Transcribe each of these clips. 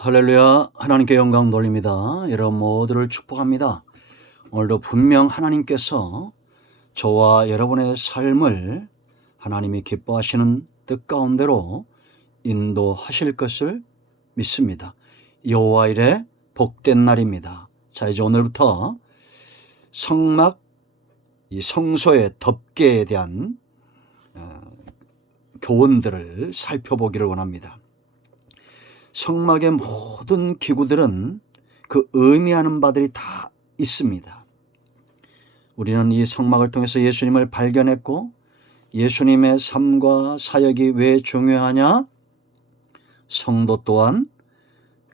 할렐루야. 하나님께 영광 돌립니다. 여러분 모두를 축복합니다. 오늘도 분명 하나님께서 저와 여러분의 삶을 하나님이 기뻐하시는 뜻 가운데로 인도하실 것을 믿습니다. 여호와 일의 복된 날입니다. 자, 이제 오늘부터 성막, 이 성소의 덮개에 대한 교훈들을 살펴보기를 원합니다. 성막의 모든 기구들은 그 의미하는 바들이 다 있습니다. 우리는 이 성막을 통해서 예수님을 발견했고, 예수님의 삶과 사역이 왜 중요하냐? 성도 또한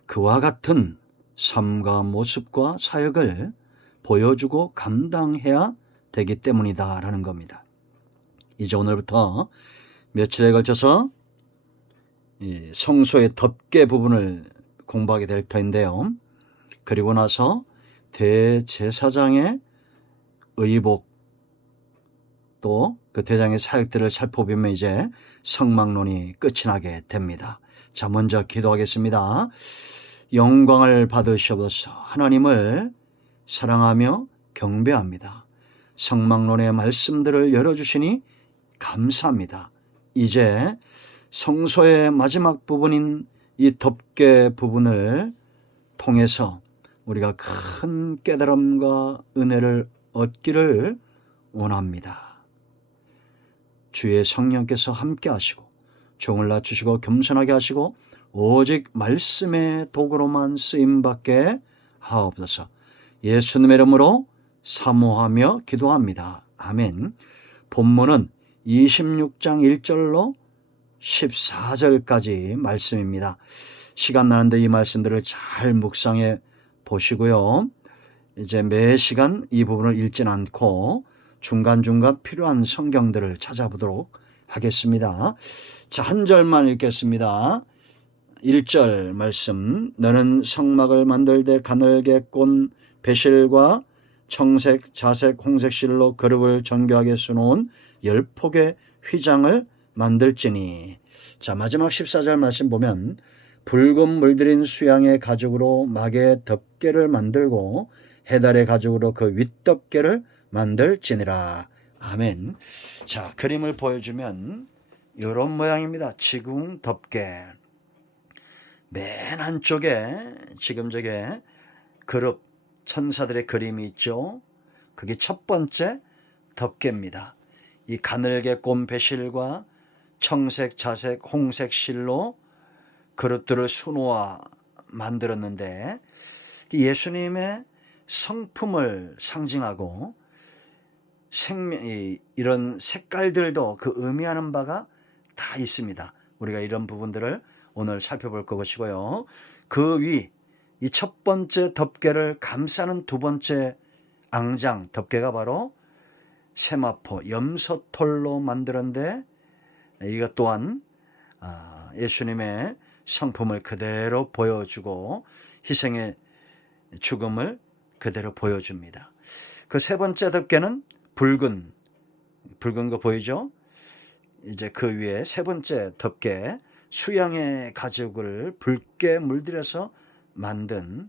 그와 같은 삶과 모습과 사역을 보여주고 감당해야 되기 때문이다라는 겁니다. 이제 오늘부터 며칠에 걸쳐서 이 성소의 덮개 부분을 공부하게 될 터인데요. 그리고 나서 대제사장의 의복, 또 그 대장의 사역들을 살펴보면 이제 성막론이 끝이 나게 됩니다. 자, 먼저 기도하겠습니다. 영광을 받으시옵소서. 하나님을 사랑하며 경배합니다. 성막론의 말씀들을 열어주시니 감사합니다. 이제 성소의 마지막 부분인 이 덮개 부분을 통해서 우리가 큰 깨달음과 은혜를 얻기를 원합니다. 주의 성령께서 함께 하시고 종을 낮추시고 겸손하게 하시고 오직 말씀의 도구로만 쓰임받게 하옵소서. 예수님의 이름으로 사모하며 기도합니다. 아멘. 본문은 26장 1절로 14절까지 말씀입니다. 시간 나는데 이 말씀들을 잘 묵상해 보시고요. 이제 매 시간 이 부분을 읽진 않고 중간중간 필요한 성경들을 찾아보도록 하겠습니다. 자, 한 절만 읽겠습니다. 1절 말씀. 너는 성막을 만들되 가늘게 꼰 배실과 청색, 자색, 홍색 실로 그룹을 정교하게 수놓은 10폭의 휘장을 만들지니. 자, 마지막 14절 말씀 보면 붉은 물들인 수양의 가죽으로 막의 덮개를 만들고 해달의 가죽으로 그 윗덮개를 만들지니라. 아멘. 자, 그림을 보여주면 이런 모양입니다. 지붕 덮개. 맨 한쪽에 지금 저게 그룹 천사들의 그림이 있죠. 그게 첫 번째 덮개입니다. 이 가늘게 꼰 배실과 청색, 자색, 홍색 실로 그릇들을 수놓아 만들었는데 예수님의 성품을 상징하고 이런 색깔들도 그 의미하는 바가 다 있습니다. 우리가 이런 부분들을 오늘 살펴볼 것이고요. 그 위, 이 첫 번째 덮개를 감싸는 두 번째 앙장 덮개가 바로 세마포, 염소털로 만들었는데 이것 또한 예수님의 성품을 그대로 보여주고 희생의 죽음을 그대로 보여줍니다. 그 세 번째 덮개는 붉은 거 보이죠? 이제 그 위에 세 번째 덮개, 수양의 가죽을 붉게 물들여서 만든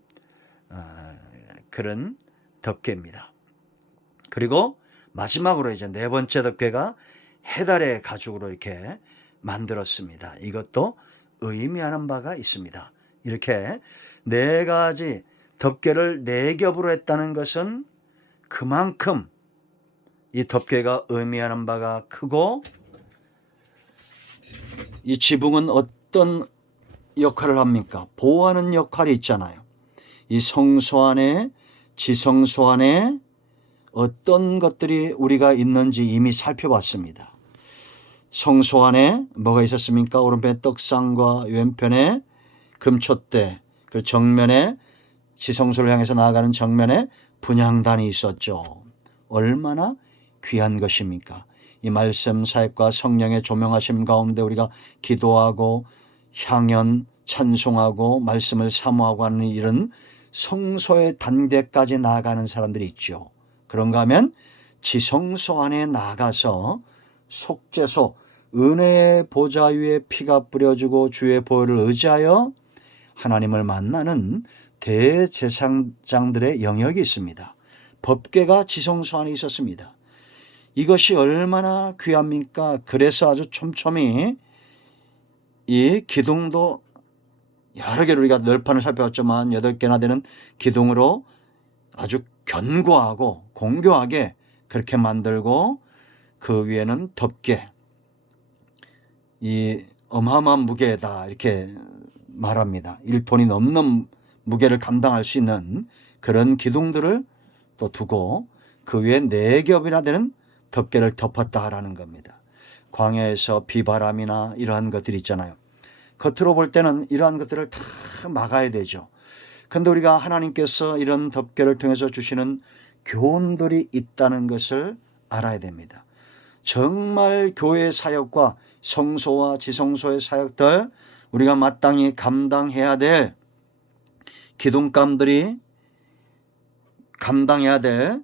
그런 덮개입니다. 그리고 마지막으로 이제 네 번째 덮개가 해달의 가죽으로 이렇게 만들었습니다. 이것도 의미하는 바가 있습니다. 이렇게 네 가지 덮개를 네 겹으로 했다는 것은 그만큼 이 덮개가 의미하는 바가 크고, 이 지붕은 어떤 역할을 합니까? 보호하는 역할이 있잖아요. 이 성소 안에, 지성소 안에 어떤 것들이 우리가 있는지 이미 살펴봤습니다. 성소 안에 뭐가 있었습니까? 오른편에 떡상과 왼편에 금촛대, 그리고 정면에 지성소를 향해서 나아가는 정면에 분향단이 있었죠. 얼마나 귀한 것입니까? 이 말씀 사역과 성령의 조명하심 가운데 우리가 기도하고 향연 찬송하고 말씀을 사모하고 하는 이런 성소의 단계까지 나아가는 사람들이 있죠. 그런가 하면 지성소 안에 나가서 속죄소, 은혜의 보좌 위에 피가 뿌려지고 주의 보혈을 의지하여 하나님을 만나는 대제사장들의 영역이 있습니다. 법궤가 지성소 안에 있었습니다. 이것이 얼마나 귀합니까? 그래서 아주 촘촘히 이 기둥도 여러 개로 우리가 널판을 살펴봤지만 8개나 되는 기둥으로 아주 견고하고 공교하게 그렇게 만들고 그 위에는 덮개, 이 어마어마한 무게다 이렇게 말합니다. 1톤이 넘는 무게를 감당할 수 있는 그런 기둥들을 또 두고 그 위에 4겹이나 되는 덮개를 덮었다라는 겁니다. 광야에서 비바람이나 이러한 것들이 있잖아요. 겉으로 볼 때는 이러한 것들을 다 막아야 되죠. 그런데 우리가 하나님께서 이런 덮개를 통해서 주시는 교훈들이 있다는 것을 알아야 됩니다. 정말 교회 사역과 성소와 지성소의 사역들 우리가 마땅히 감당해야 될 기둥감들이 감당해야 될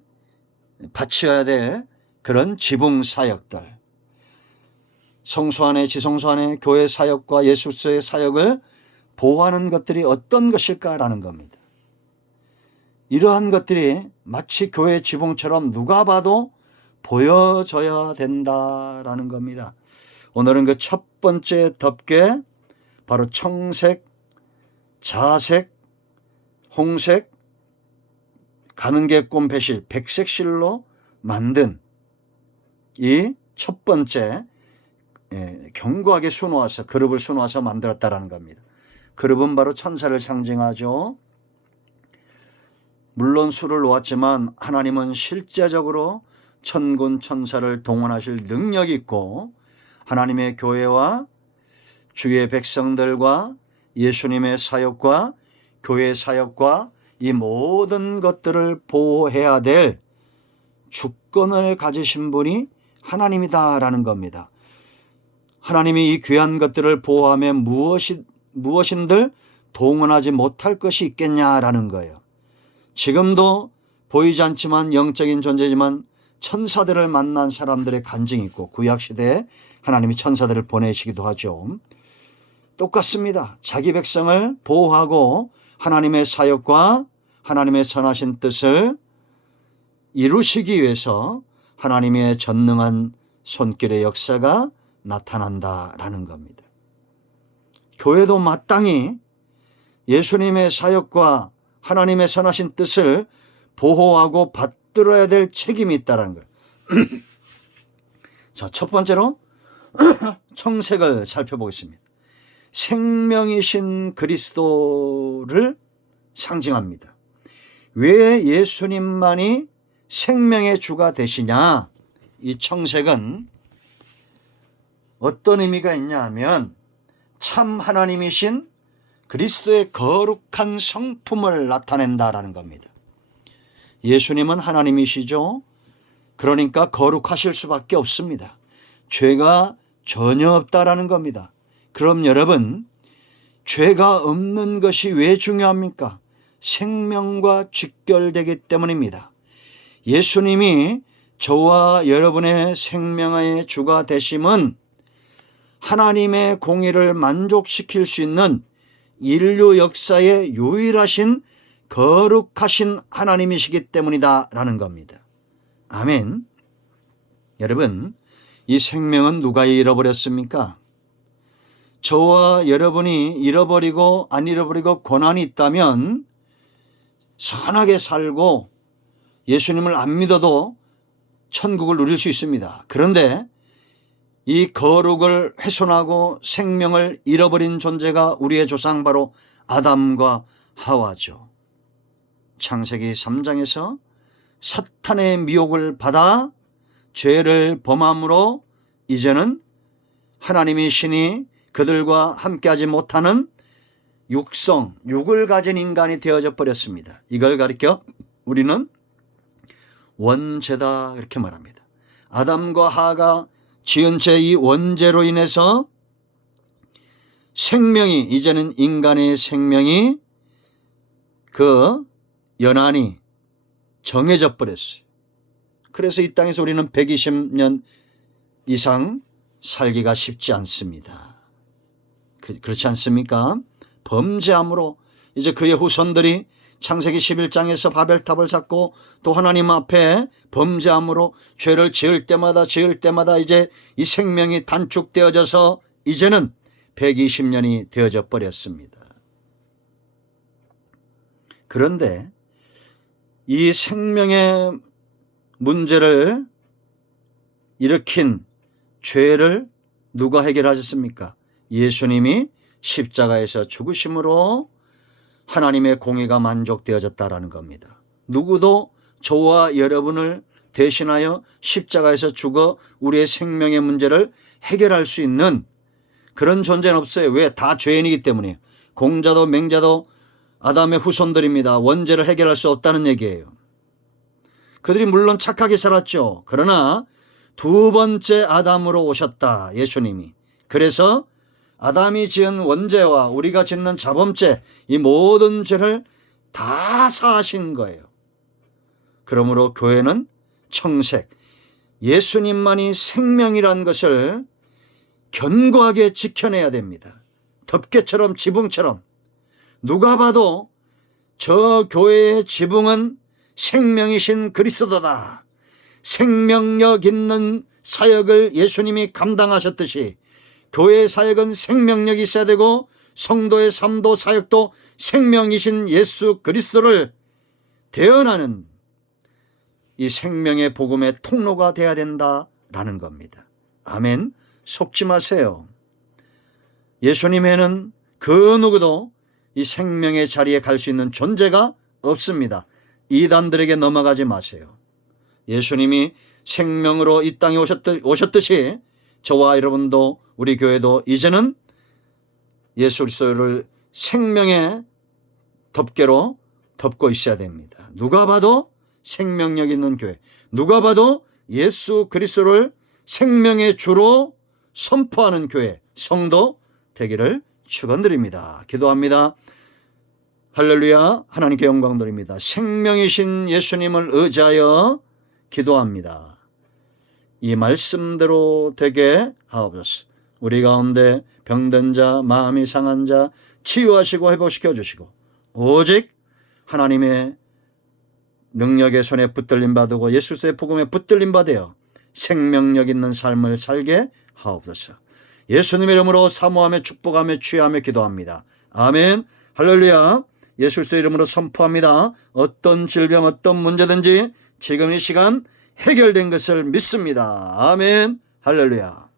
바쳐야 될 그런 지붕 사역들, 성소 안에 지성소 안에 교회 사역과 예수의 사역을 보호하는 것들이 어떤 것일까라는 겁니다. 이러한 것들이 마치 교회 지붕처럼 누가 봐도 보여져야 된다라는 겁니다. 오늘은 그 첫 번째 덮개, 바로 청색, 자색, 홍색, 가는개꿈 배실, 백색 실로 만든 이 첫 번째 견고하게 수놓아서 그룹을 수놓아서 만들었다라는 겁니다. 그룹은 바로 천사를 상징하죠. 물론 수를 놓았지만 하나님은 실제적으로 천군 천사를 동원하실 능력이 있고 하나님의 교회와 주의 백성들과 예수님의 사역과 교회 사역과 이 모든 것들을 보호해야 될 주권을 가지신 분이 하나님이다라는 겁니다. 하나님이 이 귀한 것들을 보호하며 무엇인들 동원하지 못할 것이 있겠냐라는 거예요. 지금도 보이지 않지만 영적인 존재지만 천사들을 만난 사람들의 간증이 있고 구약시대에 하나님이 천사들을 보내시기도 하죠. 똑같습니다. 자기 백성을 보호하고 하나님의 사역과 하나님의 선하신 뜻을 이루시기 위해서 하나님의 전능한 손길의 역사가 나타난다라는 겁니다. 교회도 마땅히 예수님의 사역과 하나님의 선하신 뜻을 보호하고 받들어야 될 책임이 있다는 거예요. 자, 첫 번째로 청색을 살펴보겠습니다. 생명이신 그리스도를 상징합니다. 왜 예수님만이 생명의 주가 되시냐? 이 청색은 어떤 의미가 있냐 하면 참 하나님이신 그리스도의 거룩한 성품을 나타낸다라는 겁니다. 예수님은 하나님이시죠. 그러니까 거룩하실 수밖에 없습니다. 죄가 전혀 없다라는 겁니다. 그럼 여러분, 죄가 없는 것이 왜 중요합니까? 생명과 직결되기 때문입니다. 예수님이 저와 여러분의 생명의 주가 되심은 하나님의 공의를 만족시킬 수 있는 인류 역사의 유일하신 거룩하신 하나님이시기 때문이다라는 겁니다. 아멘. 여러분, 이 생명은 누가 잃어버렸습니까? 저와 여러분이 잃어버리고 안 잃어버리고 고난이 있다면 선하게 살고 예수님을 안 믿어도 천국을 누릴 수 있습니다. 그런데 이 거룩을 훼손하고 생명을 잃어버린 존재가 우리의 조상 바로 아담과 하와죠. 창세기 3장에서 사탄의 미혹을 받아 죄를 범함으로 이제는 하나님의 신이 그들과 함께하지 못하는 육을 가진 인간이 되어져 버렸습니다. 이걸 가리켜 우리는 원죄다 이렇게 말합니다. 아담과 하와가 지은 죄 이 원죄로 인해서 생명이 이제는 인간의 생명이 그 연한이 정해져 버렸어요. 그래서 이 땅에서 우리는 120년 이상 살기가 쉽지 않습니다. 그렇지 않습니까? 범죄함으로 이제 그의 후손들이 창세기 11장에서 바벨탑을 쌓고 또 하나님 앞에 범죄함으로 죄를 지을 때마다 이제 이 생명이 단축되어져서 이제는 120년이 되어져 버렸습니다. 그런데 이 생명의 문제를 일으킨 죄를 누가 해결하셨습니까? 예수님이 십자가에서 죽으심으로 하나님의 공의가 만족되어졌다라는 겁니다. 누구도 저와 여러분을 대신하여 십자가에서 죽어 우리의 생명의 문제를 해결할 수 있는 그런 존재는 없어요. 왜? 다 죄인이기 때문에. 공자도 맹자도 아담의 후손들입니다. 원죄를 해결할 수 없다는 얘기예요. 그들이 물론 착하게 살았죠. 그러나 두 번째 아담으로 오셨다, 예수님이. 그래서 아담이 지은 원죄와 우리가 짓는 자범죄, 이 모든 죄를 다 사하신 거예요. 그러므로 교회는 청색, 예수님만이 생명이란 것을 견고하게 지켜내야 됩니다. 덮개처럼 지붕처럼. 누가 봐도 저 교회의 지붕은 생명이신 그리스도다. 생명력 있는 사역을 예수님이 감당하셨듯이 교회의 사역은 생명력이 있어야 되고 성도의 삶도 사역도 생명이신 예수 그리스도를 대언하는 이 생명의 복음의 통로가 되어야 된다라는 겁니다. 아멘. 속지 마세요. 예수님에는 그 누구도 이 생명의 자리에 갈 수 있는 존재가 없습니다. 이단들에게 넘어가지 마세요. 예수님이 생명으로 이 땅에 오셨듯이 저와 여러분도 우리 교회도 이제는 예수 그리스도를 생명의 덮개로 덮고 있어야 됩니다. 누가 봐도 생명력 있는 교회, 누가 봐도 예수 그리스도를 생명의 주로 선포하는 교회, 성도 되기를 축원드립니다. 기도합니다. 할렐루야. 하나님께 영광 드립니다. 생명이신 예수님을 의지하여 기도합니다. 이 말씀대로 되게 하옵소서. 우리 가운데 병든 자, 마음이 상한 자 치유하시고 회복시켜 주시고 오직 하나님의 능력의 손에 붙들림 받고 예수의 복음에 붙들림 받으여 생명력 있는 삶을 살게 하옵소서. 예수님의 이름으로 사모하며 축복하며 취하며 기도합니다. 아멘. 할렐루야. 예수의 이름으로 선포합니다. 어떤 질병 어떤 문제든지 지금 이 시간 해결된 것을 믿습니다. 아멘. 할렐루야.